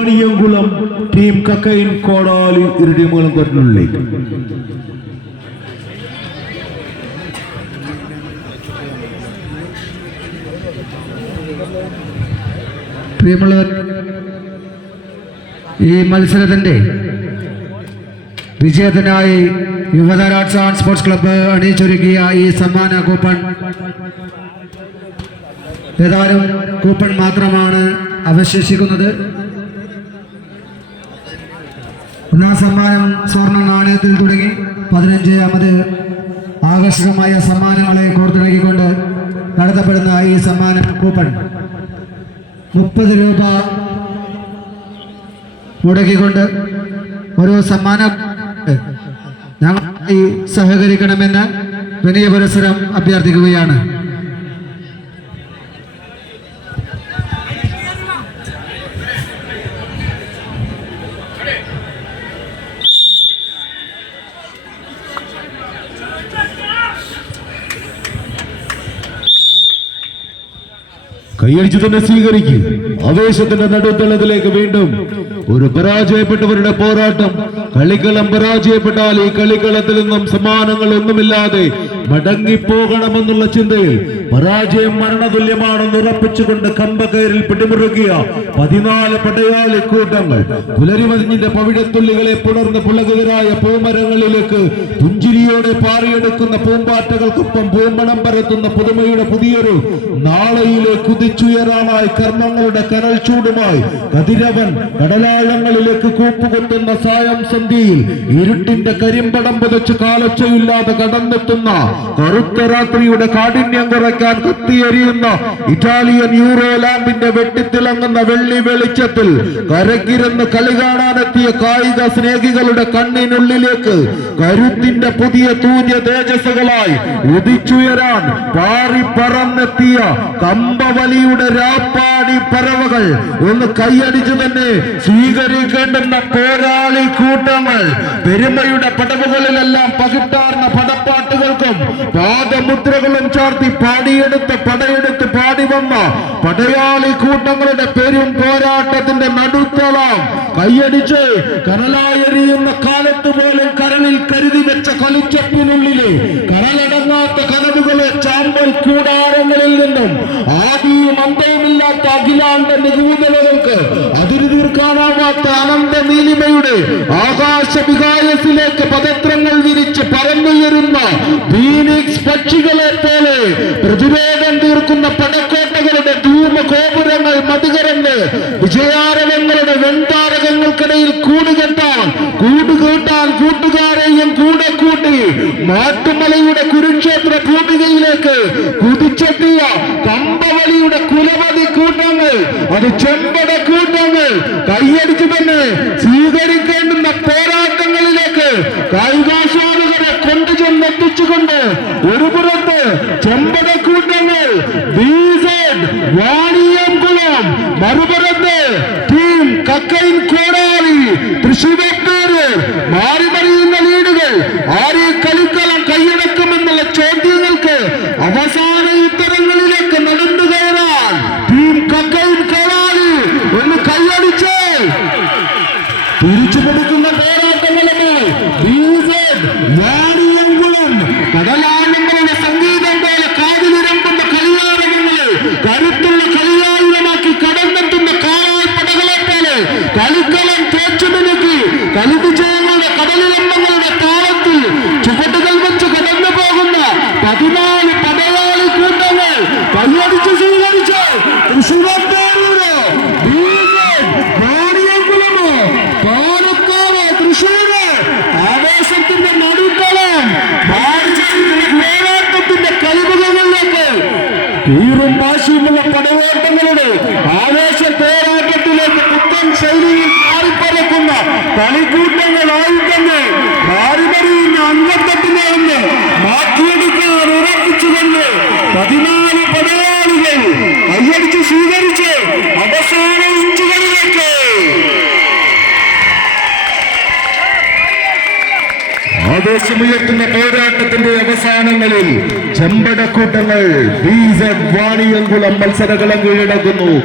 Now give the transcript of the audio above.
Vaniyamkulam team കക്കയിൻ കോടാലി ഇരു ടീമുകളും കൊണ്ടുള്ളിലേക്ക്. പ്രിയമുള്ളവർ, ഈ മത്സരത്തിന്റെ വിജയത്തിനായി Yuvathara arts and sports club അണിയിച്ചൊരുക്കിയ ഈ സമ്മാന കൂപ്പൺ ഏതാനും കൂപ്പൺ മാത്രമാണ് അവശേഷിക്കുന്നത്. ഒന്നാം സമ്മാനം സ്വർണ്ണ നാണയത്തിൽ തുടങ്ങി 15ാമത് ആകർഷകമായ സമ്മാനങ്ങളെ കോർത്തിണക്കിക്കൊണ്ട് നടത്തപ്പെടുന്ന ഈ സമ്മാന കൂപ്പൺ 30 രൂപ മുടക്കിക്കൊണ്ട് ഓരോ സമ്മാനം ഞങ്ങളുമായി സഹകരിക്കണമെന്ന് വിനയ പുരസ്സരം അഭ്യർത്ഥിക്കുകയാണ്. കൈയടിച്ചു തന്നെ സ്വീകരിക്കും. ആവേശത്തിന്റെ നടുത്തളത്തിലേക്ക് വീണ്ടും ഒരു പരാജയപ്പെട്ടവരുടെ പോരാട്ടം. കളിക്കളം പരാജയപ്പെട്ടാൽ ഈ കളിക്കളത്തിൽ നിന്നും സമ്മാനങ്ങൾ ഒന്നുമില്ലാതെ മടങ്ങിപ്പോകണമെന്നുള്ള ചിന്തയിൽ പരാജയം മരണതുല്യമാണെന്ന് ഉറപ്പിച്ചുകൊണ്ട് കമ്പകയറിൽ പിടിമുറുകിയ 14 പടയാളി കൂട്ടങ്ങൾ പുലരിമഞ്ഞിന്റെ പവിഴത്തുള്ളികളെ പുണർന്ന് പുളകുകരായ പൂമരങ്ങളിലേക്ക് പുഞ്ചിരിയോടെ പാറിയെടുക്കുന്ന പൂമ്പാറ്റകൾക്കൊപ്പം പൂമണം പരത്തുന്ന പുതുമയുടെ പുതിയൊരു നാളെയിലെ കുതിച്ചുയരാനായി കർമ്മങ്ങളുടെ കനൽ ചൂടുമായി കതിരവൻ കടലാഴങ്ങളിലേക്ക് കൂപ്പുകൊട്ടുന്ന സായം സന്ധ്യയിൽ ഇരുട്ടിന്റെ കരിമ്പടം പുതച്ച് കാലൊച്ചയില്ലാതെ കടന്നെത്തുന്ന കറുത്ത രാത്രിയുടെ കാഠിന്യം കുറയ്ക്കാൻ കത്തിയെരിയുന്ന ഇറ്റാലിയൻ യൂറോ ലാമ്പിന്റെ വെട്ടിത്തിളങ്ങുന്ന വെള്ളി വെളിച്ചത്തിൽ കരകിരുന്ന് കളി കാണാനെത്തിയ കായിക സ്നേഹികളുടെ കണ്ണിനുള്ളിലേക്ക് കരുത്തിന്റെ പുതിയ തൂര്യ തേജസ്സുകളായി ഉദിച്ചുയരാൻ പാറി പറന്നെത്തിയ കമ്പവലിയുടെ രാപ്പാടി പറവകൾ ഒന്ന് കൈയടിച്ചു തന്നെ സ്വീകരിക്കേണ്ടുന്ന പോരാളി കൂട്ടങ്ങൾ. പെരുമയുടെ പടവുകളിലെല്ലാം പകിട്ടാർന്ന പടപ്പാട്ടുകൾക്കും പാദമുദ്രകളും ചാർത്തി പടയെടുത്ത് പാടി വന്ന പടയാളി കൂട്ടങ്ങളുടെ പെരും പോരാട്ടത്തിന്റെ നടുത്തളം കൈയടിച്ച് കനലായെറിയുന്ന കാലത്ത് പോലും കരളിൽ കരുതി വെച്ച കളിച്ചപ്പിനുള്ളിലെ കരലടങ്ങാത്ത കനവുകളെ ചാമ്പൽ കൂടാരങ്ങളിൽ നിന്നും ആദിയും അന്തവുമില്ലാത്ത അഖിലാണ്ട നിഗൂഢതകൾക്ക് അതിരു തീർക്കാനാവാത്ത അനന്ത നീലിമയുടെ ആകാശ വികായസിലേക്ക് പദത്രങ്ങൾ വിരിച്ച് പറന്നുയരുന്ന ഫീനിക്സ് പക്ഷികളെ പോലെ പ്രതിരോധം തീർക്കുന്ന പടക്കോട്ടകളുടെ ധൂമഗോപുരങ്ങൾ മതികരന്ന് വിജയാരവങ്ങളുടെ വെൺതാരകങ്ങൾക്കിടയിൽ കൂടുകെട്ടാൻ കൂട്ടുകാരെയും കൂടെ കൂട്ടി മാട്ടുമലയുടെ കുരുക്ഷേത്ര ഭൂമികയിലേക്ക് കുതിച്ചെത്തിയ കമ്പവലിയുടെ കുലപതി കൂട്ടങ്ങൾ, അത് ചെമ്പട കൂട്ടങ്ങൾ കൈയടിച്ചു തന്നെ സ്വീകരിക്കേണ്ടുന്ന പോരാട്ടങ്ങളിലേക്ക് കായികാസ്വാദകരെ കൊണ്ടുചെന്നെത്തിച്ചുകൊണ്ട് ഒരു പുറത്ത് ചെമ്പട കൂട്ടങ്ങൾ വാണിയംകുളം, മറുപുറത്ത് ടീം കക്കയിൻ കോടാലി തൃശ്ശൂർക്കാര് മാറിമറിയുന്ന ലീഡുകൾ. ആരെ കളിക്കളം കൈയടക്കുമെന്നുള്ള ചോദ്യങ്ങൾക്ക് അവസാന ഉത്തരങ്ങളിലേക്ക് നടന്നു കയറാൻ ടീം കക്കയിൻ കോടാലി ഒന്ന് കൈയടിച്ച് തിരിച്ചു കൊടുക്കുന്ന പോരാട്ടങ്ങളുമായി വാണിയംകുളം കടലാഴങ്ങളുടെ സംഗീതം പോലെ കാതിലിരമ്പുന്ന കളിയാരവങ്ങളെ കരുത്തുള്ള കളിയായുധമാക്കി കടന്നെത്തുന്ന കാലാൾപ്പടകളെ പോലെ കളിക്കളം തേച്ചുമിനുക്കി കളിവിജയങ്ങളുടെ കടലിരമ്പങ്ങളുടെ താളത്തിൽ ചുവടുകൾ വെച്ച് കടന്നു പോകുന്ന 14 പടയാളി കൂട്ടങ്ങൾ കൈയടിച്ച് സ്വീകരിച്ച് തൃശ്ശൂർക്കാരൂരോ വാണിയംകുളമോ പാലക്കാട് തൃശ്ശൂര് ആവേശത്തിന്റെ നടുത്തളം പോരാട്ടത്തിന്റെ കലിമുഖങ്ങളിലേക്ക് ഈറും വാശിയുമുള്ള പടയോട്ടങ്ങളുടെ ആവേശ പോരാട്ടത്തിലേക്ക് പുത്തൻ ശൈലിയിൽ മാറിപ്പറക്കുന്ന കളിക്കൂട്ടങ്ങളായി തന്നെ മാറിമറിയുന്ന അംഗത്തട്ടിനെ ഒന്ന് മാറ്റിയെടുക്കാൻ ഉറപ്പിച്ചുകൊണ്ട് 14 പടയാളികൾ കൈയടിച്ച് സ്വീകരിച്ച് അവസാന ഇഞ്ചുകളിലേക്ക് ആവേശമുയർത്തുന്ന പോരാട്ടത്തിന്റെ അവസാനങ്ങളിൽ ചെമ്പടക്കൂട്ടങ്ങൾ വാണിയംകുളം മത്സരകളം കീഴടക്കുന്നു.